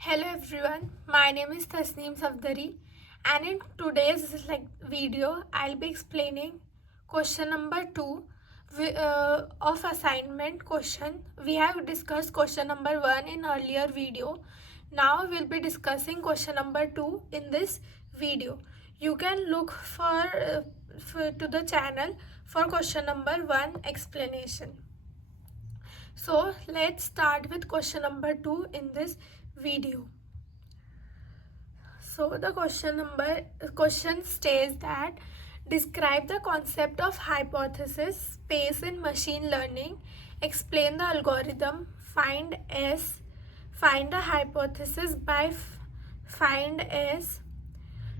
Hello everyone, my name is Tasneem Safdari and in today's video I'll be explaining question number 2 of assignment question. We have discussed question number 1 in earlier video. Now we'll be discussing question number 2 in this video. You can look to the channel for question number 1 explanation. So let's start with question number 2 in this video. So the question states that describe the concept of hypothesis space in machine learning, explain the algorithm, find a hypothesis by find S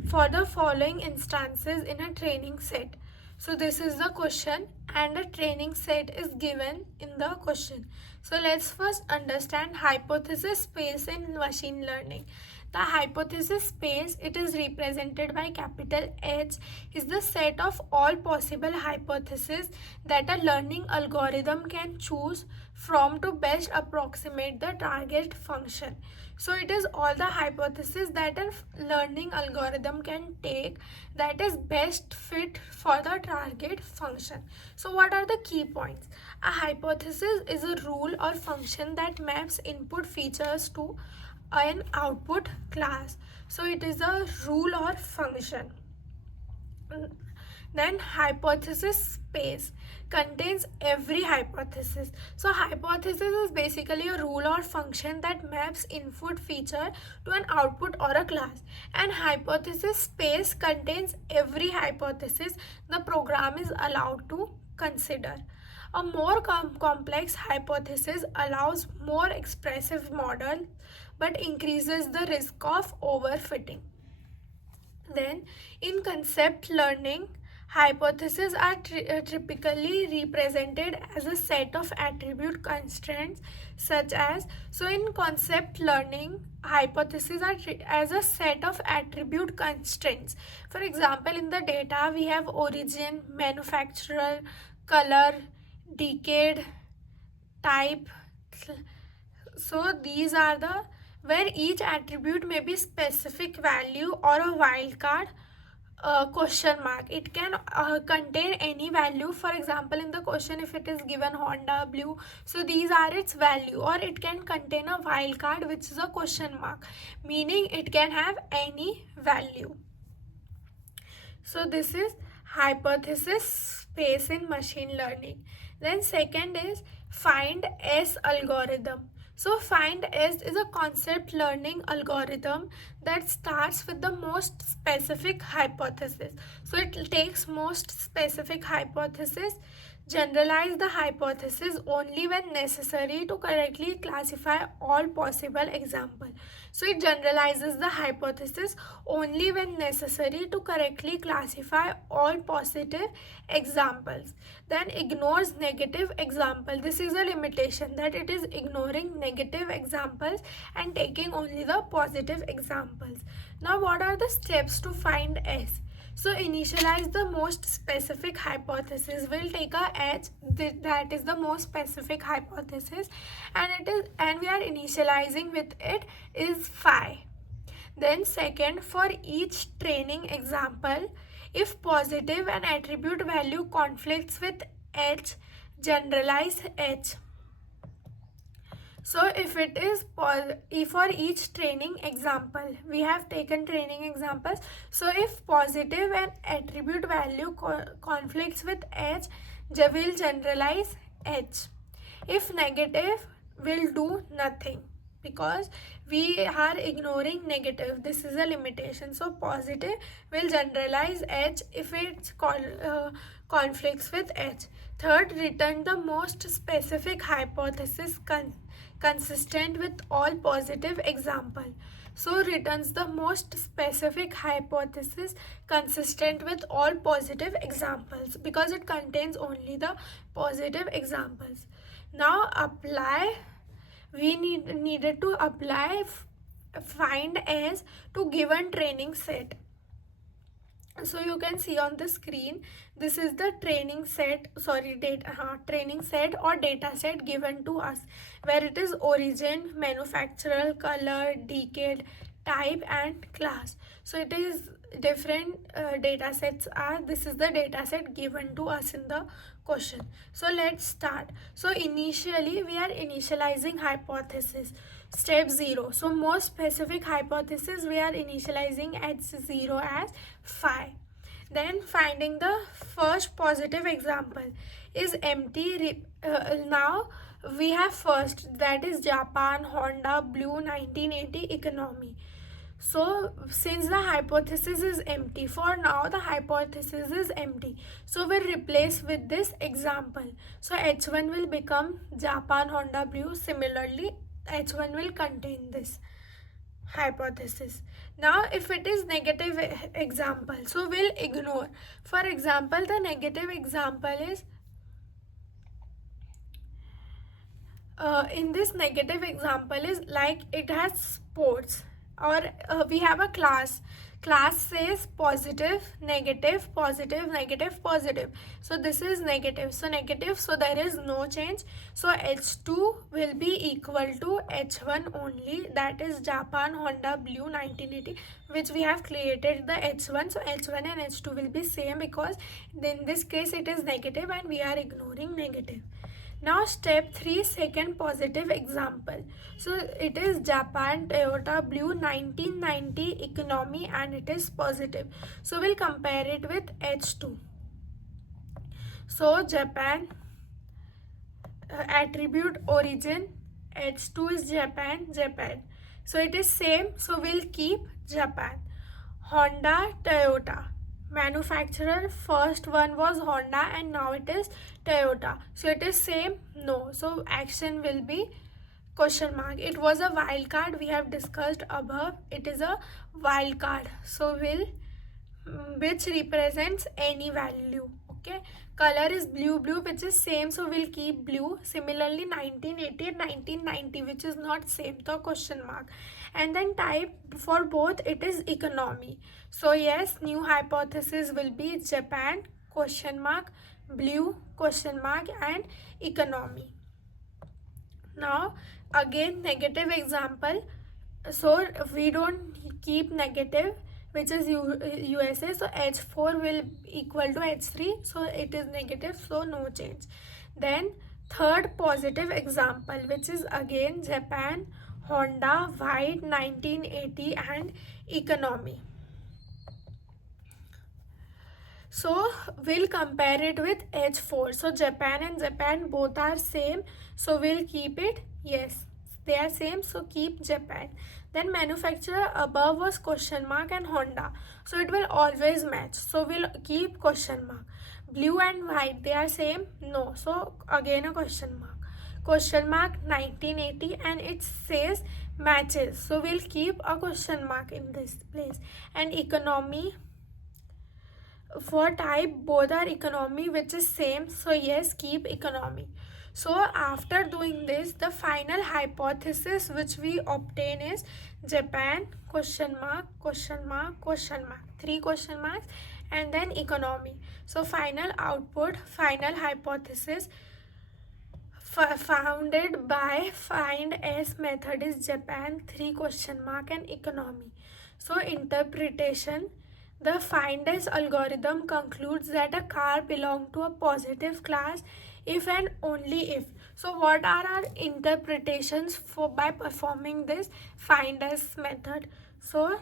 for the following instances in a training set. So this is the question and a training set is given in the question. So let's first understand hypothesis space in machine learning. The hypothesis space, it is represented by capital H, is the set of all possible hypotheses that a learning algorithm can choose from to best approximate the target function. So it is all the hypotheses that a learning algorithm can take that is best fit for the target function. So what are the key points? A hypothesis is a rule or function that maps input features to an output class. So it is a rule or function. Then hypothesis space contains every hypothesis. So hypothesis is basically a rule or function that maps input feature to an output or a class, and hypothesis space contains every hypothesis the program is allowed to consider. A more complex hypothesis allows more expressive model but increases the risk of overfitting. Then, in concept learning, hypotheses are typically represented as a set of attribute constraints such as, so in concept learning, hypotheses are as a set of attribute constraints. For example, in the data, we have origin, manufacturer, color, decade, type. So these are the where each attribute may be specific value or a wildcard question mark. It can contain any value. For example, in the question, if it is given Honda blue, so these are its value, or it can contain a wildcard which is a question mark, meaning it can have any value. So this is hypothesis space in machine learning. Then second is find S algorithm. So find S is a concept learning algorithm that starts with the most specific hypothesis. So it takes most specific hypothesis, generalize the hypothesis only when necessary to correctly classify all possible examples. So it generalizes the hypothesis only when necessary to correctly classify all positive examples. Then ignores negative example. This is a limitation, that it is ignoring negative examples and taking only the positive examples. Now what are the steps to find S? So initialize the most specific hypothesis. We'll take a H, that is the most specific hypothesis, and we are initializing with it is phi. Then second, for each training example, if positive and attribute value conflicts with H, generalize H. So if it is for each training example, we have taken training examples. So if positive and attribute value conflicts with H, we'll generalize H. If negative, we'll do nothing because we are ignoring negative. This is a limitation. So positive will generalize H if it conflicts with H. Third, return the most specific hypothesis consistent with all positive example. So returns the most specific hypothesis consistent with all positive examples because it contains only the positive examples. Now apply, we needed to apply find S to given training set. So you can see on the screen, this is the training set, sorry, training set or data set given to us, where it is origin, manufacturer, color, decade, type and class. So it is different data sets are, this is the data set given to us in the question. So let's start. So initially we are initializing hypothesis. Step 0. So most specific hypothesis we are initializing at 0 as phi. Then finding the first positive example is empty. Now we have first, that is Japan, Honda, Blue, 1980 economy. So since the hypothesis is empty, for now the hypothesis is empty, so we'll replace with this example. So H1 will become Japan, Honda, Blue. Similarly, H1 will contain this hypothesis. Now if it is negative example, so we'll ignore. For example, the negative example is in this negative example is like it has sports, or we have a class says positive, negative, positive, negative, positive. So this is negative, so negative, so there is no change. So H2 will be equal to H1 only, that is Japan, Honda, Blue, 1980, which we have created the H1. So H1 and H2 will be same, because in this case it is negative and we are ignoring negative. Now step 3, second positive example. So it is Japan, Toyota, Blue, 1990 economy and it is positive. So we'll compare it with H2. So Japan, attribute origin, H2 is Japan, Japan. So it is same, so we'll keep Japan. Honda, Toyota. Manufacturer, first one was Honda and now it is Toyota. So it is same? No. So action will be question mark. It was a wild card, we have discussed above. It is a wild card. So we'll which represents any value. Okay. Color is blue, blue, which is same, so we'll keep blue. Similarly 1980 and 1990, which is not same, so question mark. And then type for both, it is economy. So yes, new hypothesis will be Japan, question mark, blue, question mark, and economy. Now again negative example, so we don't keep negative, which is USA. So H4 will equal to H3, so it is negative, so no change. Then third positive example, which is again Japan, Honda, white, 1980 and economy. So we'll compare it with H4. So Japan and Japan both are same, so we'll keep it, yes, they are same, so keep Japan. Then manufacturer above was question mark and Honda, so it will always match, so we'll keep question mark. Blue and white, they are same? No, so again a question mark. Question mark 1980 and it says matches, so we'll keep a question mark in this place. And economy, for type both are economy, which is same, so yes, keep economy. So after doing this, the final hypothesis which we obtain is Japan, question mark, question mark, question mark, 3 question marks, and then economy. So final output, final hypothesis founded by find S method is Japan, 3 question mark, and economy. So interpretation, the find S algorithm concludes that a car belongs to a positive class if and only if. So what are our interpretations for by performing this find S method? So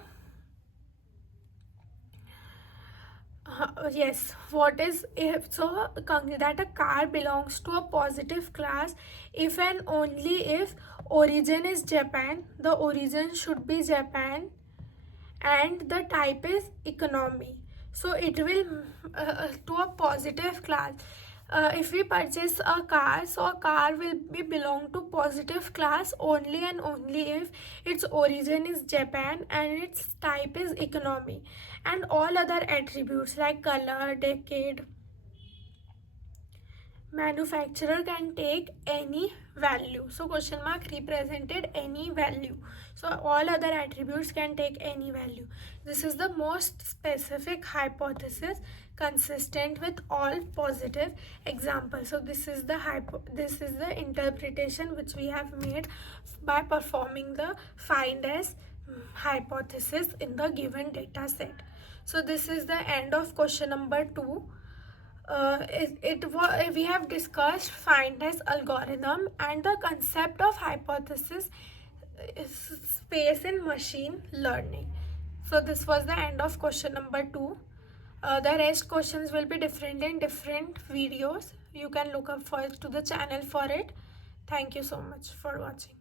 yes, what is if? So that a car belongs to a positive class if and only if origin is Japan, the origin should be Japan, and the type is economy. So it will to a positive class. If we purchase a car, so a car will be belong to positive class only and only if its origin is Japan and its type is economy, and all other attributes like color, decade, manufacturer can take any value. So question mark represented any value. So all other attributes can take any value. This is the most specific hypothesis consistent with all positive examples. So this is the interpretation which we have made by performing the find as hypothesis in the given data set. So this is the end of question number 2. We have discussed fineness algorithm and the concept of hypothesis space in machine learning. So this was the end of question number 2. The rest questions will be different in different videos. You can look up to the channel for it. Thank you so much for watching.